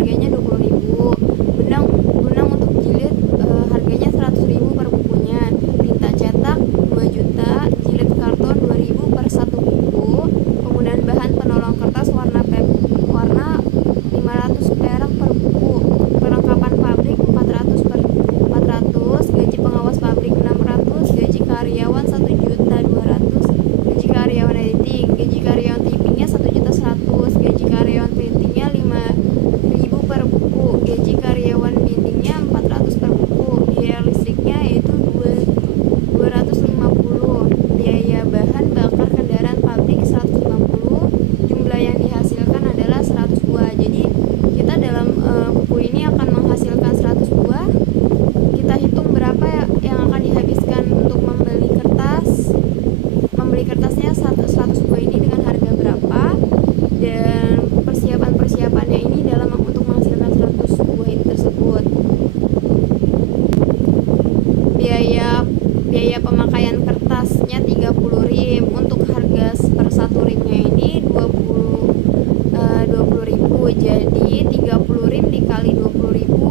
harganya 20.000. Benang untuk jilid harganya 100.000 per bukunya. Tinta cetak 2 juta, jilid karton 2.000 per satu buku. Penggunaan bahan penolong kertas warna 500 perak per buku. Perlengkapan pabrik 400, gaji pengawas pabrik 600, gaji karyawan 1.200.000, gaji karyawan editing, gaji karyawan typingnya 1.100.000, gaji karyawan printingnya 5.000 per buku, gaji karyawan bindingnya 400 per buku, biaya listriknya yaitu 250, biaya bahan bakar kendaraan pabrik 150, jumlah yang dihasilkan adalah 100 buah. Jadi kita dalam buku ini akan menghasilkan 100 buah. Kita hitung berapa yang akan dihabiskan untuk membeli kertasnya 100 buah ini dengan harga berapa, dan persiapannya ini dalam untuk menghasilkan 100 buah ini tersebut. Biaya pemakaian kertasnya 30 rim. Untuk harga per satu rimnya ini 20.000. Jadi 30 rim dikali 20.000